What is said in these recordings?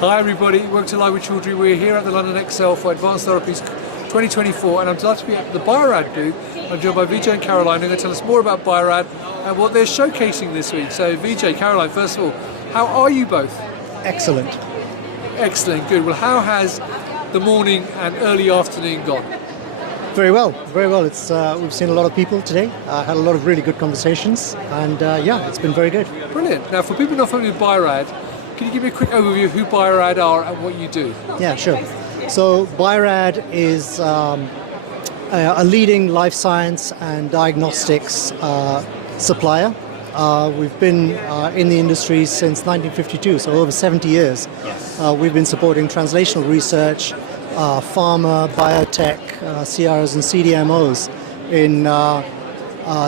Hi everybody, welcome to Laboratories. We're here at the London Excel for Advanced Therapies 2024 and I'm delighted to be at the Bio-Rad booth. I'm joined by Vijay and Caroline who are going to tell us more about Bio-Rad and what they're showcasing this week. So Vijay, Caroline, first of all, how are you both? Excellent. Excellent, good. Well, how has the morning and early afternoon gone? Very well, very well. It's we've seen a lot of people today, had a lot of really good conversations, and yeah, it's been very good. Brilliant. Now, for people not familiar with Bio-Rad, can you give me a quick overview of who Bio-Rad are and what you do? Yeah, sure. So Bio-Rad is a leading life science and diagnostics supplier. We've been in the industry since 1952, so over 70 years. We've been supporting translational research, pharma, biotech, CROs and CDMOs in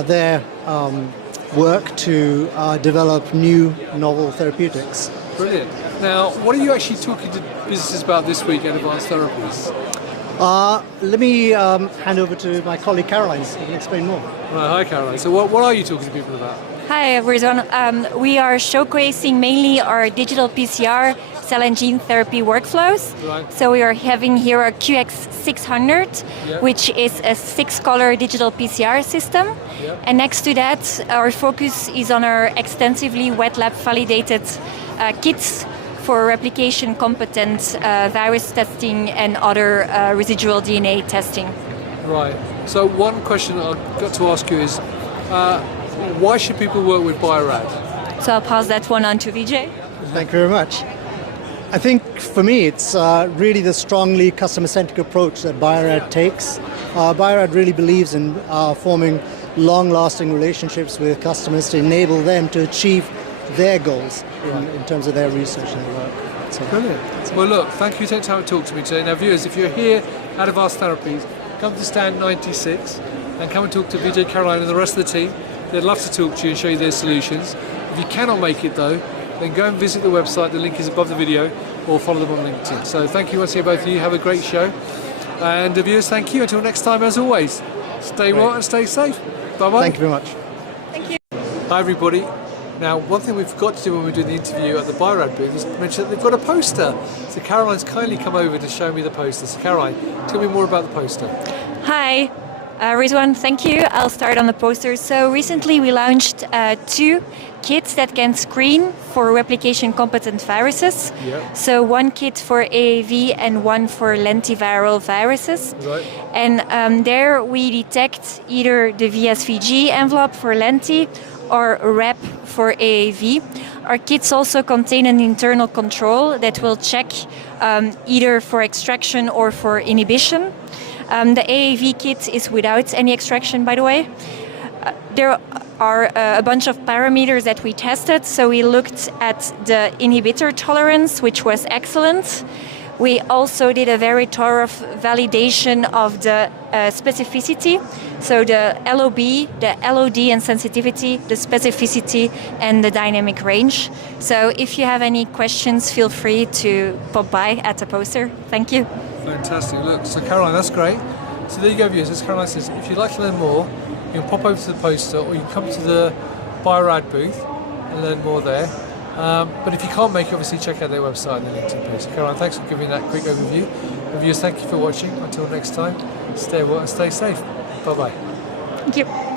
their work to develop new novel therapeutics. Brilliant. Now, what are you actually talking to businesses about this week at Advanced Therapies? Let me hand over to my colleague Caroline, who can explain more. Right, hi Caroline. So what are you talking to people about? Hi everyone. We are showcasing mainly our digital PCR cell and gene therapy workflows. Right. So we are having here our 𝐂𝐞𝐧𝐞, which is a 6-color digital PCR system. And next to that, our focus is on our extensively wet lab validated kits for replication-competent virus testing and other residual DNA testing. Right. So one question I've got to ask you is, why should people work with Bio-Rad? So I'll pass that one on to Vijay. Thank you very much. I think for me it's really the strongly customer-centric approach that Bio-Rad takes. Bio-Rad really believes in forming long-lasting relationships with customers to enable them to achieve their goals in terms of their research and their work. So, brilliant. Well look, thank you for taking time to talk to me today. Now viewers, if you're here at Advanced Therapies, come to stand 96 and come and talk to Vijay, Caroline and the rest of the team. They'd love to talk to you and show you their solutions. If you cannot make it though, then go and visit the website, the link is above the video, or follow them on LinkedIn. So thank you once again both of you, have a great show. And viewers, thank you. Until next time, as always, stay well and stay safe. Bye-bye. Thank you very much. Thank you. Hi everybody. Now, one thing we forgot to do when we did the interview at the Bio-Rad booth is mention that they've got a poster. So Caroline's kindly come over to show me the poster. So Caroline, tell me more about the poster. Hi, Rizwan, thank you. I'll start on the poster. So recently we launched 2 kits that can screen for replication-competent viruses. Yeah. So one kit for AAV and one for lentiviral viruses. Right. And there we detect either the VSVG envelope for lenti or REP for AAV. Our kits also contain an internal control that will check either for extraction or for inhibition. The AAV kit is without any extraction, by the way. There are a bunch of parameters that we tested. So we looked at the inhibitor tolerance, which was excellent. We also did a very thorough validation of the specificity. So the LOB, the LOD and sensitivity, the specificity and the dynamic range. So if you have any questions, feel free to pop by at the poster. Thank you. Fantastic. Look, so Caroline, that's great. So there you go, viewers. As Caroline says, if you'd like to learn more, you can pop over to the poster or you can come to the Bio-Rad booth and learn more there. But if you can't make it, obviously check out their website and the LinkedIn page. So Caroline, thanks for giving that quick overview. And viewers, thank you for watching. Until next time, stay well and stay safe. Bye-bye. Thank you.